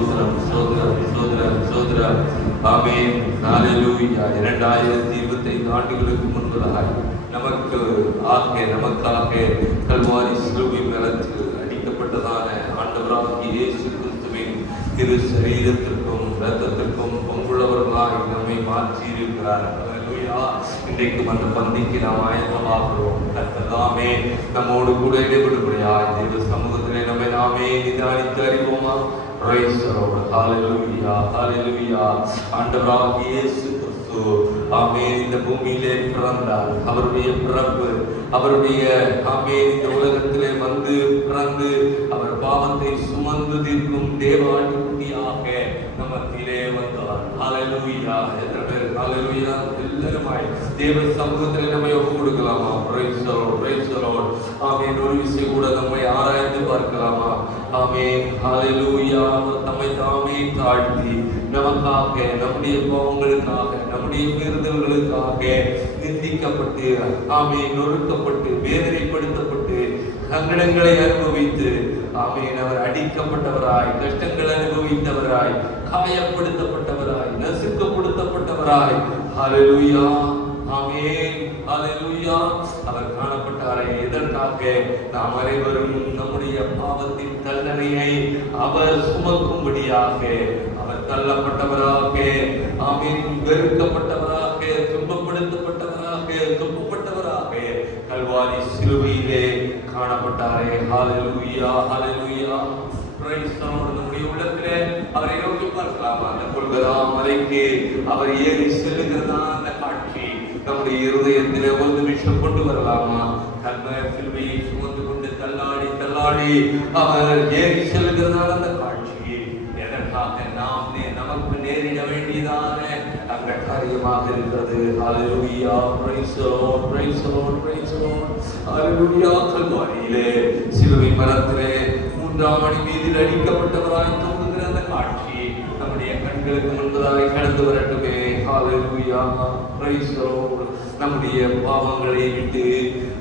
ஸ்தோத்திரம் ஸ்தோத்திரம் ஸ்தோத்திரம் ஸ்தோத்திரம். ஆமென். ஹல்லேலூயா. 2025 ஆண்டுகளுக்கு முன்பதாக நமக்காக கல்வாரி சிலுவை மரத்தில் அடிக்கப்பட்டதான ஆண்டவராகிய இயேசு கிறிஸ்துவின் திரு சரீரத்திற்கும் இரத்தத்திற்கும் பங்குள்ளவர்களாய் நம்மை மாற்றி இருக்கிறார். இன்றைக்கு அந்த பந்திக்கு நாம் ஆயத்தமாகிறோம். கர்த்தர் நம்மோடு கூட இடைபடும்படியாய் தேவ சமூகத்திலே நம்மை நாமே நிதானித்து அறிவோமா? ஆண்டவராகிய இயேசு கிறிஸ்து ஆமென் இந்த பூமியிலே பிறந்தார். அவருடைய பிறப்பு, அவருடைய ஆமென் இந்த உலகத்திலே வந்து பிறந்து அவர் பாவத்தை சுமந்து தீர்க்கும் தேவாட்டுக்குட்டியாக நமத்திலே வந்தார். ஹல்லேலூயா. ஹல்லேலூயா. எல்லாருமாய் தேவ சமூகத்திலே நம்மை ஒப்பு கொடுக்கலாமா? Praise the Lord, praise the Lord. Amen. ஒரு விஷயம் கூட நம்மை ஆராய்ந்து பார்க்கலாமா? ஆமென். ஹல்லேலூயா. நம்மை தாமே தாழ்த்தி நமக்காக, நம்முடைய பாவங்களுக்காக, நம்முடைய மீறுதல்களுக்காக நிந்திக்கப்பட்டு ஆமென் நொறுக்கப்பட்டு வேதனைப்படுத்தப்பட்டு சங்கடங்களை அனுபவித்து ஆமென் அவர் அடிக்கப்பட்டவராய், கஷ்டங்கள் அனுபவித்தவராய், காயப்படுத்தப்பட்டவராய், நசுக்கப்படுத்தப்பட்டவராய் ஹல்லேலூயா ஆமென் ஹல்லேலூயா அவர் காணப்பட்டாரே. எதற்காக? நாம் அனைவரும் நம்முடைய பாவத்தின் தண்டனையை அவர் சுமக்கும்படியாக அவர் தள்ளப்பட்டவராக ஆமென் வெறுக்கப்பட்டவராக துன்பப்படுத்தப்பட்டவராக துன்பப்பட்டவராக கல்வாரி சிலுவையிலே காணப்பட்டாரே. ஹல்லேலூயா ஹல்லேலூயா. Praise the Lord. நம்முடைய உள்ளத்திலே அவரை நோக்கி பார்க்கலாம். அந்த கொல்கதா மலைக்கு அவர் ஏறி செல்லுகிறதா அந்த காட்சி நம்முடைய இருதயத்திலே ஒரு நிமிஷம் கொண்டு வரலாமா? கல்வாரி சிலுவையை சுமந்து கொண்டு தள்ளாடி தள்ளாடி அவர் ஏறி செல்லுகிறதா அந்த காட்சி எதற்காக? நமக்கு நேரிட வேண்டியதான அந்த காரியமாக இருக்கிறது. Hallelujah. Praise the Lord, praise the Lord, praise the Lord. Hallelujah. கல்வாரியிலே சிலுவை மரத்திலே 3ஆம் அடி மீதில் அடிக்கப்பட்டவராய் தொங்குகிற அந்த காட்சி நம்முடைய கண்களுக்கு முன்பதாக கடந்து வரட்டுமே. ஹல்லேலூயா. Praise the Lord. நம்முடைய பாவங்களை விட்டு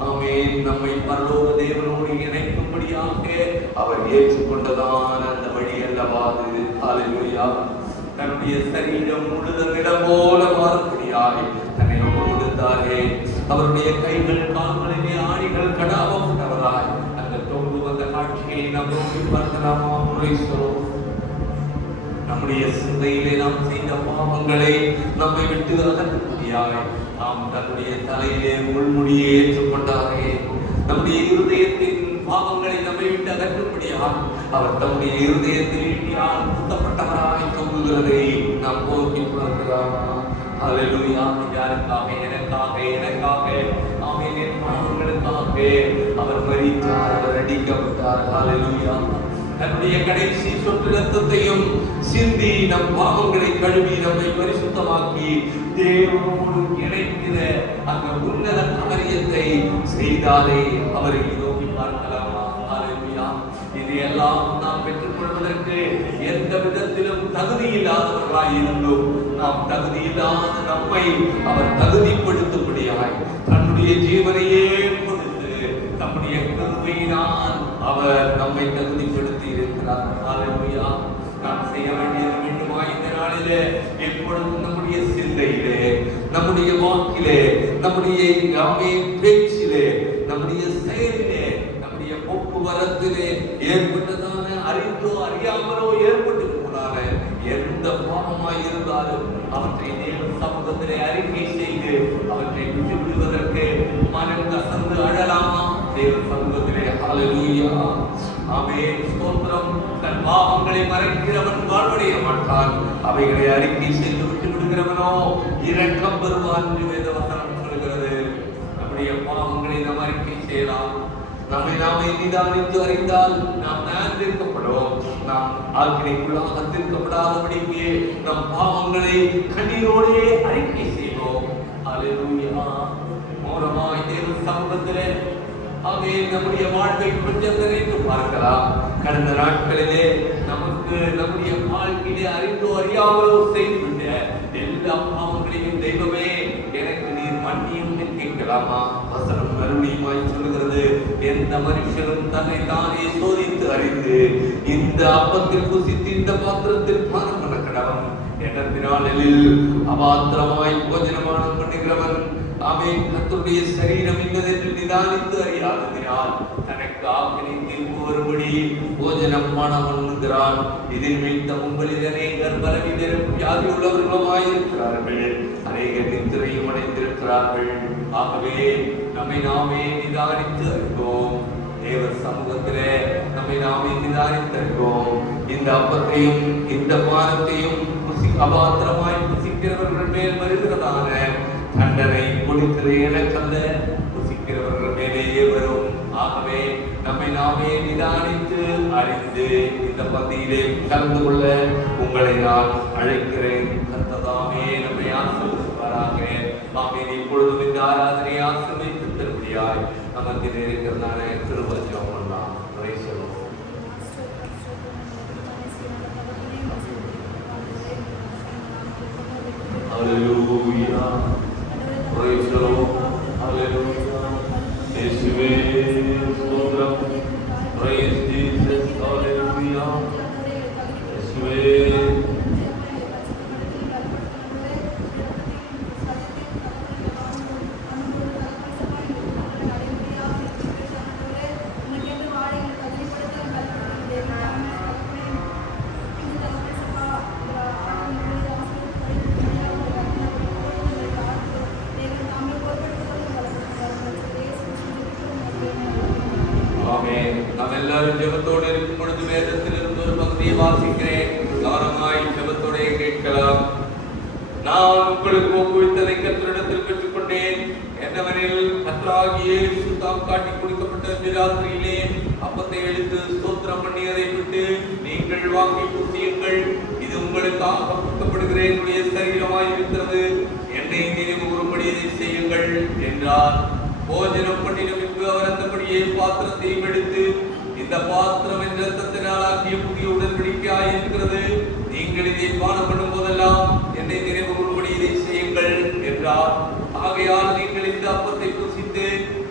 ஆமென் நம்மை பரலோக தேவனோடு இணைக்கும்படியாக அவர் ஏற்றுக்கொண்டதான அந்த வழி அல்லவா அது? ஹல்லேலூயா. தன்னுடைய சரீரம் முழுதும் நிலம் போல மாறும்படியாக தன்னை ஒப்பு கொடுத்தாரே. அவருடைய கைகள் கால்களிலே ஆணிகள் கடாவப்பட்டவராய் அந்த தொங்கு வந்த காட்சியை நாம் நோக்கி பார்க்கலாமா? நம்முடைய சிந்தையிலே நாம் செய்த பாவங்களை நம்மை விட்டு அகற்றும்படியாக நாம் தன்னுடைய தலையிலே முள்முடியை ஏற்றுக்கொண்டாரே. நம்முடைய இருதயத்தின் பாவங்களை நம்மை விட்டு அகற்றும்படியாக அவர் தம்முடைய இருதயத்தில் ஈட்டியால் குத்தப்பட்டவராய் தொங்குகிறதை நாம் நோக்கி பார்க்கலாமா? ஹல்லேலூயா. யாருக்காக? எனக்காக ஆமென் என் பாவங்களுக்காக அவர் மரித்தார், அவர் அடிக்கப்பட்டார். ஹல்லேலூயா. தன்னுடைய கடைசி சொட்டு ரத்தத்தையும் சிந்தி நம் பாவங்களை கழுவி நம்மை பரிசுத்தமாக்கி தேவனோடு இணைக்கிற அந்த உன்னத காரியத்தை செய்தாரே. அவரை நோக்கி பார்க்கலாமா? ஹல்லேலூயா. இதையெல்லாம் நாம் பெற்றுக்கொள்வதற்கு எந்த விதத்திலும் தகுதி இல்லாதவர்களாய் இருந்தோம். நாம் தகுதி இல்லாத நம்மை அவர் தகுதிப்படுத்தும்படியாய் தன்னுடைய ஜீவனையே கொடுத்து நம்முடைய கிருபையினால் அவர் நம்மை தகுதிப்படுத்தி இருக்கிறார். ஹல்லேலூயா. நாம் செய்ய வேண்டியது வேண்டுமா இந்த நாளிலே? எப்பொழுதும் நம்முடைய சிந்தையிலே, நம்முடைய வாக்கிலே, நம்முடைய பேச்சிலே, நம்முடைய செயலிலே, நம்முடைய போக்குவரத்திலே ஏற்பட்டதான அறிந்தோ அறியாமலோ ஏற்பட்டிருக்கிறான எந்த பாவமாய் இருந்தாலும் அவற்றை தேவ சமூகத்திலே அறிக்கை செய்து அவற்றை விட்டு விடுவதற்கு மனம் கசந்து அழலாமா? தேவ சமூகத்திலே. ஹல்லேலூயா. ஆமென். ஸ்தோத்திரம். தன் பாவங்களை மறைக்கிறவன் வாழ்வடைய மாட்டான், அவைகளை அறிக்கை செய்து விட்டு விடுகிறவனோ இரக்கம் பெறுவான் என்று வேதவசனம் சொல்கிறது. நம்முடைய பாவங்களை நாம் அறிக்கை செய்யலாம். நம்மை நாமே நிதானித்து அறிந்தால் நாம் நியாயத்தீர்க்கப்படுவோம். நாம் ஆக்கினைக்குள்ளாக தீர்க்கப்படாதபடிக்கு நம் பாவங்களை கண்ணீரோடே அறிக்கை செய்வோம். ஹல்லேலூயா. மௌனமாய் தேவ சமூகத்திலே ஆமென் நம்முடைய வாழ்வை கொஞ்சம் நினைத்து பார்க்கலாம். கடந்த நாட்களிலே நமக்கு நம்முடைய வாழ்க்கையிலே அறிந்தோ அறியாமலோ செய்துவிட்ட எல்லா பாவங்களையும் தெய்வமே எனக்கு நீர் மன்னியும் கேட்கலாமா? வசனம் மறுபடியுமாய் சொல்லுகிறது, என் எந்த மனுஷனும் தன்னை தானே சோதித்து அறிந்து இந்த அப்பத்தில் புசித்து இந்த பாத்திரத்தில் பானம் பண்ண கடவன். எண்ணத்தினாலில் அபாத்திரமாய் போஜனமானம் பண்ணுகிறவன் அவன் கர்த்தருடைய சரீரம் இன்னதென்று நிதானித்து அறியாததினால் தனக்கு ஆக்கினை தீர்ப்பு வரும்படி போஜனம் பண்ணுகிறான். இதில் மீட்ட உங்களில் அநேகர் பலவீனரும் வியாதி உள்ளவர்களுமாயிருக்கிறார்கள், அநேகர் நித்திரையும் அடைந்திருக்கிறார்கள். ஆகவே நம்மை நாமே நிதானித்து அறிவோம். தேவ சமூகத்திலே நம்மை நாமே நிதானித்து அறிவோம். இந்த அப்பத்தையும் இந்த பானத்தையும் அபாத்திரமாய் புசிக்கிறவர்கள் மேல் வருகிறதான தண்டனை கொடுக்கிற எனக்கல்ல, புசிக்கிறவர்கள் மேலேயே வரும். ஆகவே நம்மை நாமே நிதானித்து அறிந்து இந்த பந்தியிலே கலந்து கொள்ள உங்களை நான் அழைக்கிறேன். கர்த்ததாமே நம்மை ஆசீர்வதிப்பாராக. ஆமென். இப்பொழுதும் இந்த ஆராதனை ஆசீர்வதித்து தரும்படியாய் நமக்கு இருக்கிறதான கிருபை ஜெபம் பண்ணலாம். Price the Lord. Hallelujah. Praise the Lord. Hallelujah. Yeshua, Stotram. Praise Jesus. Hallelujah. Yeshua. நாம் எல்லாரும் ஜெபத்தோடு இருக்கும் பொழுது வேதத்திலிருந்து ஒரு பகுதியை வாசிக்கிறேன். கவனமாய் ஜெபத்தோடு கேட்கலாம். நான் உங்களுக்கு ஒப்புவித்ததை கர்த்தரிடத்தில் பெற்றுக்கொண்டேன். என்னவெனில் கர்த்தராகிய இயேசு தாம் காட்டி கொடுக்கப்பட்ட ராத்திரியிலே அப்பத்தை எடுத்து ஸ்தோத்திரம் பண்ணி அதை விட்டு, நீங்கள் வாங்கி புசியுங்கள், இது உங்களுக்காக கொடுக்கப்படுகிற என்னுடைய சரீரமாய் இருக்கிறது, என்னை நினைவு கூறும்படி இதை செய்யுங்கள் என்றார். போஜனம் பண்ணின பின்பு அவர் அந்தபடியே பாத்திரத்தையும் எடுத்து, இந்த பாத்திரம் என் இரத்தத்தினால் ஆகிய புதிய உடன்படிக்கையாய் இருக்கிறது, நீங்கள் இதை பானம் பண்ணும் போதெல்லாம் என்னை நினைவு கூறும்படி இதை செய்யுங்கள் என்றார். ஆகையால் நீங்கள் இந்த அப்பத்தை புசித்து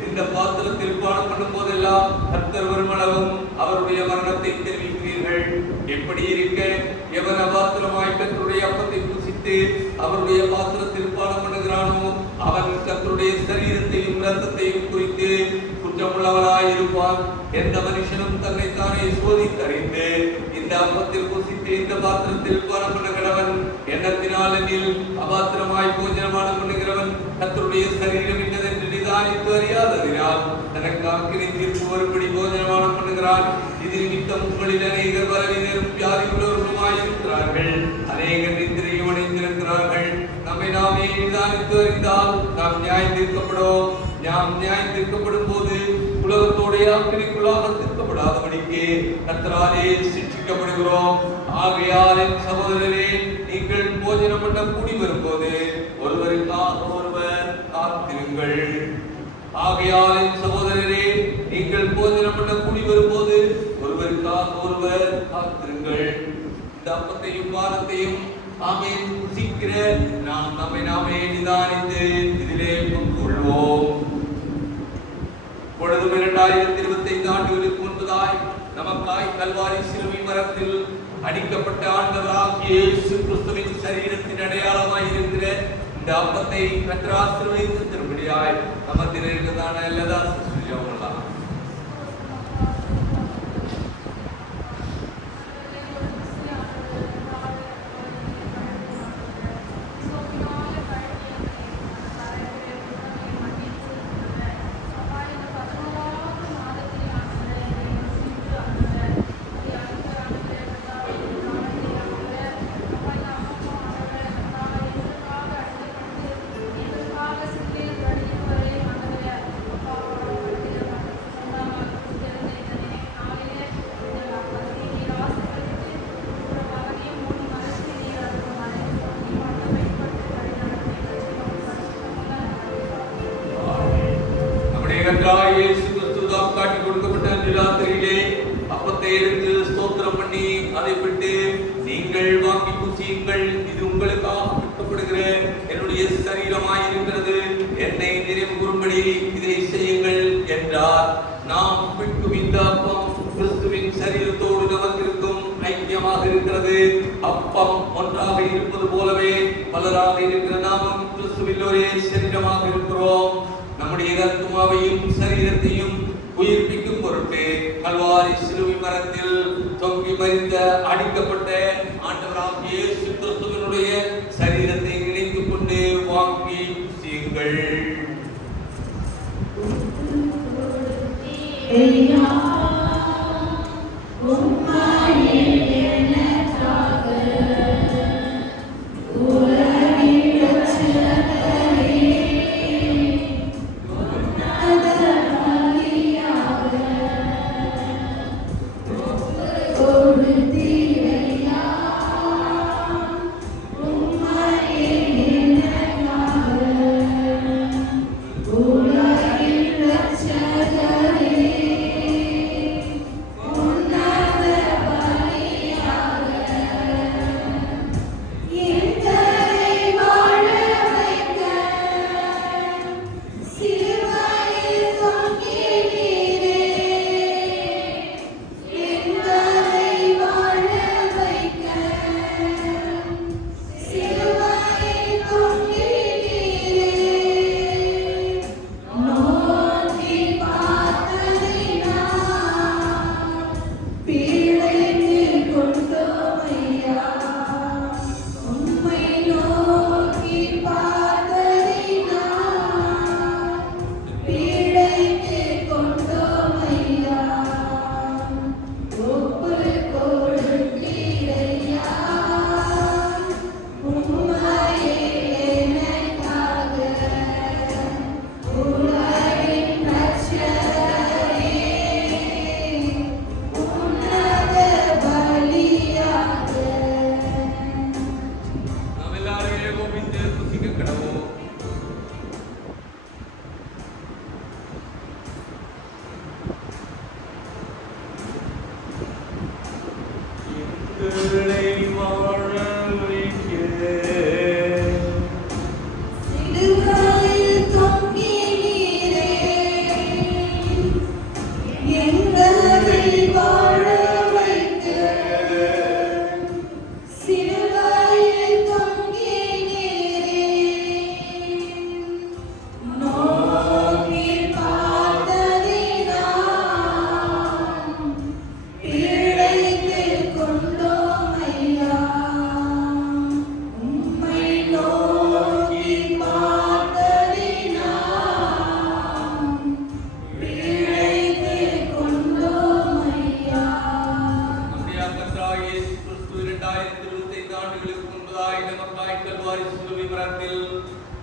இந்த பாத்திரத்தில் பானம் பண்ணும் போதெல்லாம் கர்த்தர் வருமளவும் அவருடைய மரணத்தை தெரிவிக்கிறீர்கள். எப்படி இருக்க எவன் அபாத்திரமாய் கர்த்தருடைய அப்பத்தை புசித்து அவருடைய பாத்திரத்தில் பானம் பண்ணுகிறானோ அவன் கர்த்தருடைய சரீரத்தையும் இரத்தத்தையும் குறித்து குற்றமுள்ளவனாய் இருப்பான். எந்த மனுஷனும் தன்னைத்தானே சோதித்தறிந்து இந்த அப்பத்தில் புசித்து இந்த பாத்திரத்தில் பானம் பண்ணுகிறவன் எண்ணத்தினால் எண்ணில் அபாத்திரமாய் போஜனமானம் பண்ணுகிறவன் கர்த்தருடைய சரீரம் இன்னதென்று நிதானித்து அறியாததினால் தனக்கு ஆக்கினை தீர்ப்பு வரும்படி போஜனமானம் பண்ணுகிறான். இது நிமித்தம் உங்களில் அநேகர் பலவீனரும் வியாதி உள்ளவர்களுமாயிருக்கிறார்கள், அநேகர் நித்திரையும் அடைந்திருக்கிறார்கள். நம்மை நாமே நிதானித்து அறிந்தால் நாம் நியாயம் தீர்க்கப்படுவோம். நாம் நியாயம் தீர்க்கப்படும் போது உலகத்தோடைய ஆக்கினைக்குள்ளாக தீர்க்கப்படாதபடிக்கு கர்த்தராலே சிட்சிக்கப்படுகிறோம். ஆகையால் என் சகோதரரே, நீங்கள் போஜனம் பண்ண கூடி வரும்போது ஒருவருக்காக ஒருவர் காத்திருங்கள். ஆகையால் என் சகோதரரே, நீங்கள் போஜனம் பண்ண கூடி வரும்போது ஒருவருக்காக ஒருவர் காத்திருங்கள். இந்த அப்பத்தையும் பானத்தையும் ஆமென் புசிக்கிற நாம் நம்மை நாமே நிதானித்து இதிலே பங்கு கொள்வோம். பொழுதும் 2025 ஆண்டுகளுக்கு முன்பதாய் நமக்காய் கல்வாரி சிலுவை மரத்தில் அடிக்கப்பட்ட ஆண்டவராகிய இயேசு கிறிஸ்துவின் சரீரத்தின் அடையாளமாய் இருக்கிற இந்த அப்பத்தை கர்த்தர் ஆசீர்வதித்து தரும்படியாய் நமக்கு இருக்கிறதான எல்லா சுஜாவலாம். இயேசு கிறிஸ்து தாம் காட்டி கொடுக்கப்பட்ட ராத்திரியிலே அப்பத்தை எடுத்து ஸ்தோத்திரம் பண்ணி அதை விட்டு, நீங்கள் வாங்கி புசியுங்கள், இது உங்களுக்காக கொடுக்கப்படுகிற என்னுடைய சரீரமாய் இருக்கிறது, என்னை நினைவு கூறும்படி இதை செய்யுங்கள் என்றார். நாம் பிடிக்கும் இந்த அப்பம் கிறிஸ்துவின் சரீரத்தோடு நமக்கு இருக்கும் ஐக்கியமாக இருக்கிறது. அப்பம் ஒன்றாக இருப்பது போலவே பலராக இருக்கிற நாமும் கிறிஸ்துவில் ஒரே சரீரமாக இருக்கிறோம். நம்முடைய ஆத்துமாவையும் சரீரத்தையும் உயிர்ப்பிக்கும் பொருட்டு கல்வாரி சிலுவை மரத்தில் தொங்கி மரித்த அடிக்கப்பட்ட ஆண்டவராகிய இயேசு கிறிஸ்துவினுடைய சரீரத்தை நினைத்துக் கொண்டு வாங்கி செய்யுங்கள்.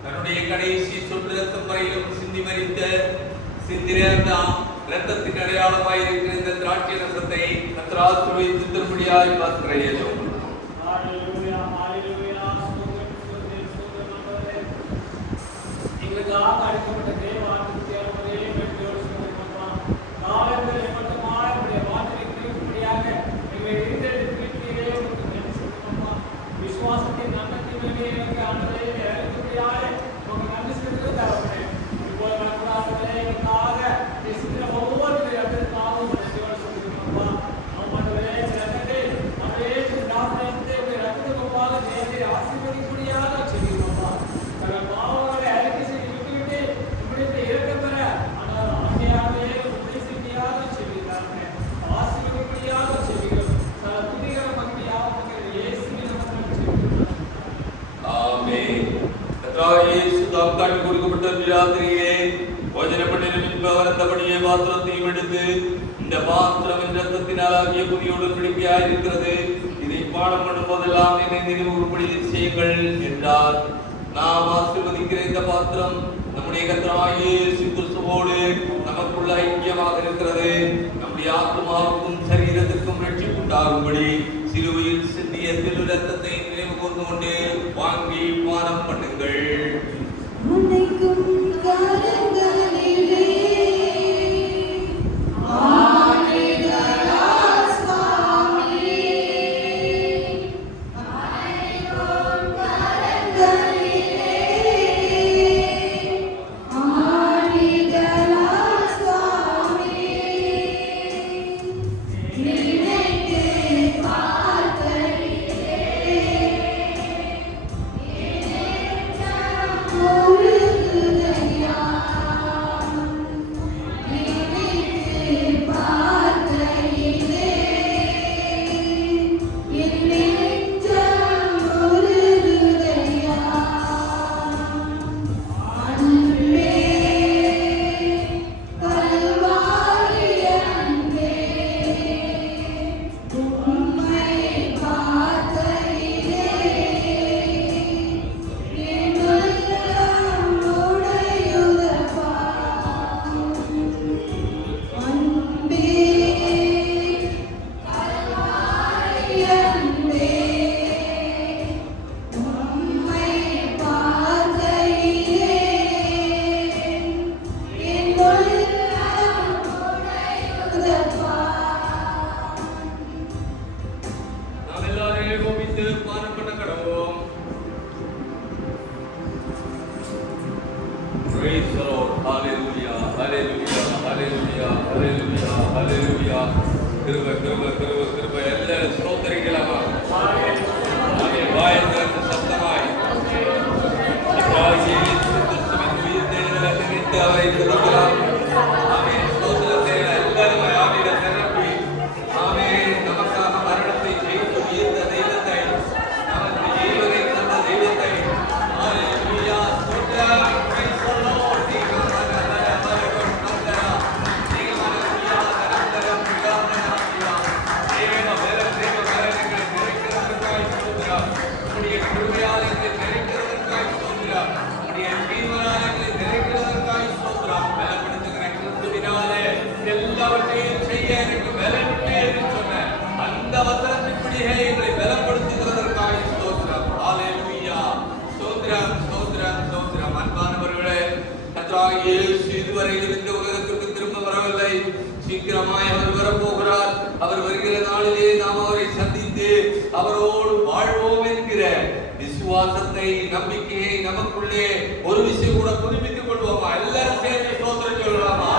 தன்னுடைய கடைசி சொட்டு ரத்தம் வரையிலும் சிந்தி மரித்த ரத்தத்தின் அடையாளமாயிருக்கிற இந்த திராட்சை ரசத்தை கர்த்தராசுவை திரும்படியாய் பார்க்கிறேன். கொடுக்கப்பட்ட ராத்திரியிலே போஜனம் பண்ணினவர் அந்தபடியே பாத்திரத்தையும் எடுத்து, இந்த பாத்திரம் என் ரத்தத்தினால் ஆகிய புதிய உடன்படிக்கையாய் இருக்கிறது, இதை பானம் பண்ணும் போதெல்லாம் என்னை நினைவுபடி செய்யுங்கள் என்றார். நாம் ஆசீர்வதிக்கிற இந்த பாத்திரம் நம்முடைய கர்த்தராகிய இயேசு கிறிஸ்துவோடு நமக்குள்ள ஐக்கியமாக இருக்கிறது. நம்முடைய ஆத்மாவுக்கும் சரீரத்துக்கும் ரட்சிப்பு உண்டாகும்படி சிலுவையில் சிந்திய திரு ரத்தத்தை நினைவு கூர்ந்து கொண்டு வாங்கி பானம் பண்ணுங்கள். Swami எடுத்து பானம் பண்ண கடவோம். Praise the Lord. Hallelujah. Hallelujah. Hallelujah. Hallelujah. Hallelujah. கிருபை கிருபை கிருபை கிருபை எல்லாரும் ஸ்தோத்திரிக்கலாமா? ஆமென். வாயத்திறந்து சத்தமாய் கர்த்தராகிய இயேசு கிறிஸ்துவின் உயிர்த்தெழுதலை நினைத்து அவரை துதிக்கலாம். ஆமென். ஸ்தோத்திரத்தை எல்லாரும் ஆவியில நிரப்பி ஆமென். நமக்காக மரணத்தை ஜெயித்து உயிர்த்த தெய்வத்தை, நமக்கு ஜீவனை தந்த தெய்வத்தை, ஹalleluya ஸ்தோத்திரம். எல்லாவற்றையும் செய்ய எனக்கு பலனுண்டு என்று சொன்ன அந்த வசனத்தின்படியே எங்களை பலப்படுத்துகிறதற்காக ஸ்தோத்திரம். ஹalleluya ஸ்தோத்திரம் ஸ்தோத்திரம் ஸ்தோத்திரம். அன்பானவர்களே, கர்த்தராகிய இயேசு இதுவரையிலும் இந்த உலகத்திற்கு திரும்ப வரவில்லை. சீக்கிரமாய் அவர் வரப்போகிறார். அவர் வருகிற நாளிலே நாம் அவரை சந்தித்து அவரோடு வாழ்வோம் என்கிற விசுவாசத்தை, நம்பிக்கையை நமக்குள்ளே ஒரு விஷயம் கூட புதுப்பித்துக் கொள்வோமா? எல்லாரும் சேர்ந்து ஸ்தோத்திரம் சொல்லலாமா?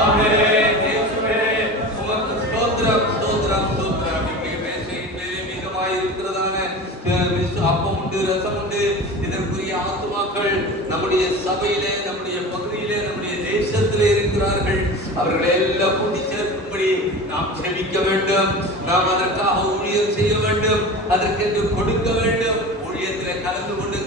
ஆமென். இயேசுவே உமக்கு ஸ்தோத்திரம் ஸ்தோத்திரம் ஸ்தோத்திரம். இங்கே மேசையின் மேலே மீதமாய் இருக்கிறதான அப்பம் உண்டு, ரசம் உண்டு. இதற்குரிய ஆத்துமாக்கள் நம்முடைய சபையிலே, நம்முடைய பகுதியிலே, நம்முடைய தேசத்திலே இருக்கிறார்கள். அவர்களை எல்லாம் கூட்டி சேர்க்கும்படி நாம் செபிக்க வேண்டும். நாம் அதற்காக ஊழியம் செய்ய வேண்டும். அதற்கென்று கொடுக்க வேண்டும். ஊழியத்தில் கலந்து கொண்டு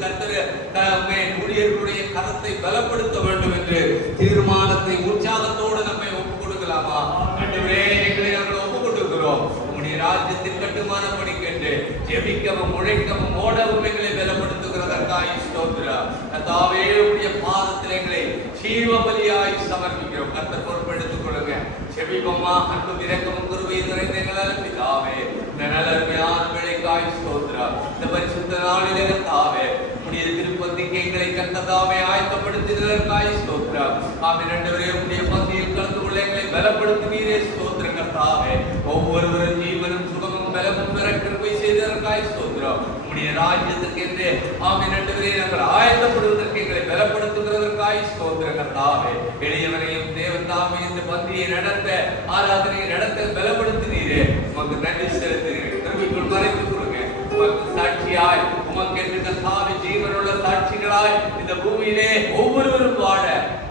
ஊழியர்களுடைய கரத்தை பலப்படுத்த வேண்டும் என்று தீர்மானத்தை உற்சாகத்தோடு நம்மை ஒப்புக் கொடுக்கலாமா? ஆண்டவரே, எங்களை நாங்கள் ஒப்புக் கொடுக்கிறோம். உம்முடைய ராஜ்யத்தின் கட்டுமான பணிக்கென்று ஜெபிக்கவும் உழைக்கவும் ஓடவும் எங்களை பலப்படுத்துகிறதற்காக ஸ்தோத்திரம். கர்த்தாவே, உம்முடைய பாதத்தில் எங்களை ஜீவ பலியாய் சமர்ப்பிக்கிறோம். கர்த்தர் பொறுப்பெடுத்துக் கொள்ளுங்க. செபிப்போமா? அன்பும் இரக்கமும் கிருபையும் நிறைந்த எங்கள் பிதாவே, இந்த நல்ல அருமையான வேளைக்காய் ஸ்தோத்திரம். இந்த பரிசுத்த நாளிலே கர்த்தாவே, உம்முடைய திருப்பந்திக்கு எங்களை கர்த்தாவே ஆயத்தப்படுத்துகிறதற்காய் ஸ்தோத்திரம். ஆமென். ஆண்டவரே, உம்முடைய பந்தியில் கலந்து கொள்ள எங்களை பலப்படுத்துவீரே ஸ்தோத்திரம். கர்த்தாவே, ஒவ்வொருவரும் ஜீவனும் சுகமும் பலமும் பெற கிருபை செய்ததற்காய் ஸ்தோத்திரம். உம்முடைய ராஜ்யத்திற்கு என்று ஆமென் ஆண்டவரே நாங்கள் ஆயத்தப்படுவதற்கு எங்களை பலப்படுத்துகிறதற்காய் ஸ்தோத்திரம். கர்த்தாவே, எளியவனையும் தேவன் தாமே இந்த பந்தியை நடத்த, ஆராதனையை நடத்த பலப்படுத்தினீரே, உமக்கு நன்றி செலுத்துகிறேன். கிருபைக்குள் மறைத்துக் கொள்ளுங்க. உமக்கு சாட்சியாய், உமக்கு என்று கர்த்தாவே ஜீவனுள்ள சாட்சிகளாய் இந்த பூமியிலே ஒவ்வொருவரும் வாழ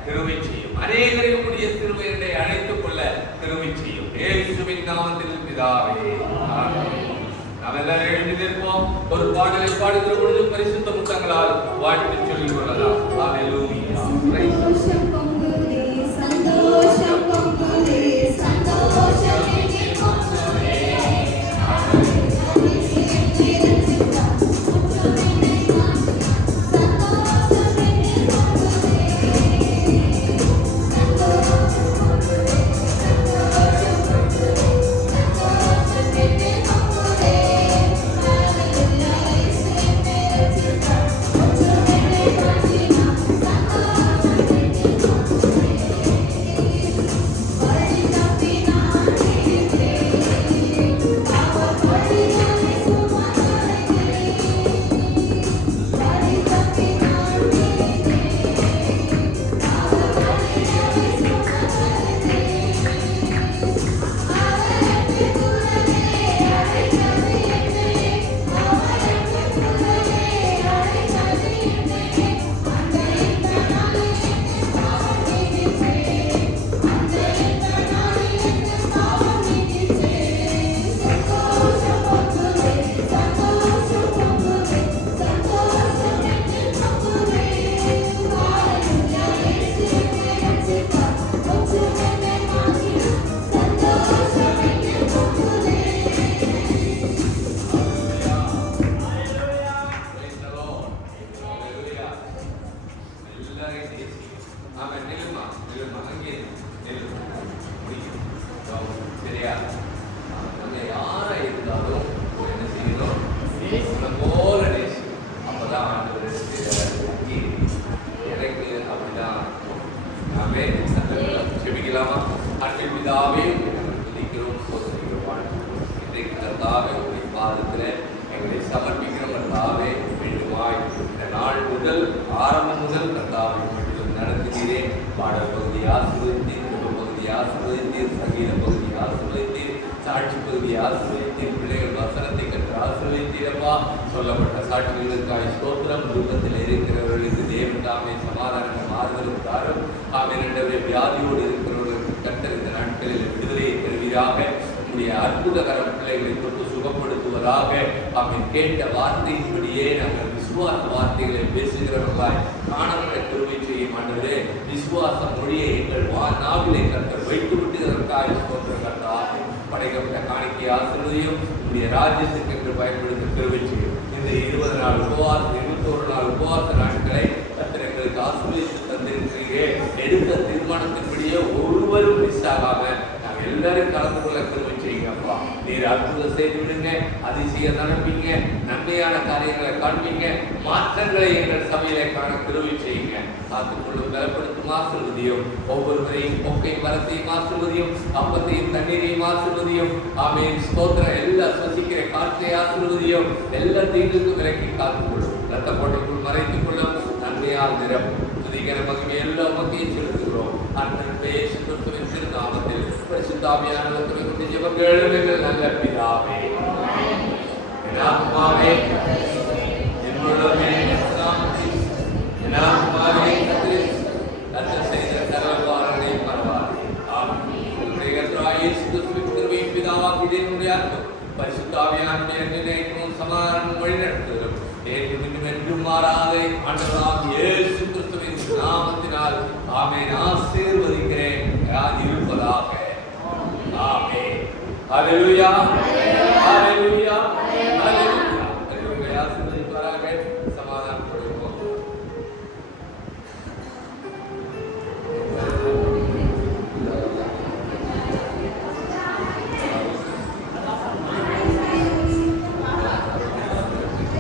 கிருபை செய்யும். அநேகரை உம்முடைய திருமையை அழைத்துக் கொள்ள கிருபை செய்யும். இயேசுவின் நாமத்தில் பிதாவே, ஆமென். நாம் எல்லாரும் எழுதி நிற்போம். ஒரு பாடலை பாடுகிற பொழுது பரிசுத்த முத்தங்களால் வாழ்த்து சொல்லிக் கொள்ளலாம். ஹalleluya. சந்தோஷம் பொங்குதே, சந்தோஷம் பொங்குதே, சந்தோஷம் எங்கே பொங்குதே. சாட்சி பகுதியை ஆசீர்வதித்தீர். பிள்ளைகள் வசனத்தை கற்று ஆசீர்வதித்தீரப்பா. சொல்லப்பட்ட சாட்சிகளுக்காய் ஸ்தோத்திரம். துக்கத்தில் இருக்கிறவர்களுக்கு தேவன் தாமே சமாதானம் ஆறுதலும் தாரும். ஆமென். வியாதியோடு இருக்கிறவர்களுக்கு கர்த்தர் இந்த நாட்களில் விடுதலையை தருவீராக. உடைய அற்புதகரம் பிள்ளைகளை தொட்டு சுகப்படுத்துவதாக. ஆமென். கேட்ட வார்த்தையின்படியே நாங்கள் விசுவாச வார்த்தைகளை பேசுகிறவர்களாய் காணப்பட்ட கிருபை செய்யும் ஆண்டவரே. விசுவாச மொழியை எங்கள் நாவிலே கர்த்தர் வைத்து விட்டுகிறதற்காக ஸ்தோத்திரம் கர்த்தாவே. படைக்கப்பட்ட காணிக்கை ஆசீர்வதியும் உடைய ராஜ்யத்துக்கு என்று பயன்படுத்த கிருபை செய்யும். இந்த 20 நாள் உபவாசம் 21 நாள் உபவாச நாட்களை கர்த்தர் எங்களுக்கு ஆசீர்வதித்து தந்திருக்கிறீர்களே. எடுத்த தீர்மானத்தின்படியே ஒருவரும் மிஸ் ஆகாம நாங்கள் எல்லாரும் கலந்து கொள்ள கிருபை செய்யுங்கப்பா. நீர் அற்புதம் செய்து விடுங்க. அதிசயம் நடப்பீங்க. நன்மையான காரியங்களை காண்பீங்க. மாற்றங்களை எங்கள் சபையிலே காண கிருபை செய்யுங்க. காத்துக்கொள்ளும் பலப்படுத்தும் ஆசீர்வதியும். ஒவ்வொருவரையும் பொக்கையும் வரத்தையும் ஆசீர்வதியும். அப்பத்தையும் தண்ணீரையும் ஆசீர்வதியும். ஆமென். ஸ்தோத்திரம். எல்லா சுவாசிக்கிற காற்றை ஆசீர்வதியும். எல்லா தீங்குக்கும் விலக்கி காத்துக்கொள்ளும். இரத்த கோட்டைக்குள் மறைத்துக் கொள்ளும். நன்மையால் நிரப்பும். துதிக்கிற மகிமை எல்லா மகிமையும் செலுத்துகிறோம். அன்பு இயேசு கிறிஸ்துவின் திருநாமத்தில் பரிசுத்த ஆவியானவர் துணை கொண்டு ஜெபங்கள் எங்கள் நல்ல பிதாவே. என் ஆத்துமாவே என்னுள்ளமே என் ஆத்துமாவே கர்த்தர் செய்த சர்வகாரங்களை மறவாதே. ஆமென். உம்முடைய கர்த்தராகிய இயேசு கிறிஸ்துவின் கிருபையும் பிதாவாகிய தேவனுடைய அன்பும் பரிசுத்த ஆவியானவருடைய நினைவும் சமாதானமும் வழிநடத்துதலும் என்றும் என்றும் மாறாதே ஆண்டவராகிய இயேசு கிறிஸ்துவின் நாமத்தினால் ஆமென் ஆசீர்வதிக்கிறேன். இருப்பதாக. ஆமென். ஹல்லேலூயா. ஹல்லேலூயா.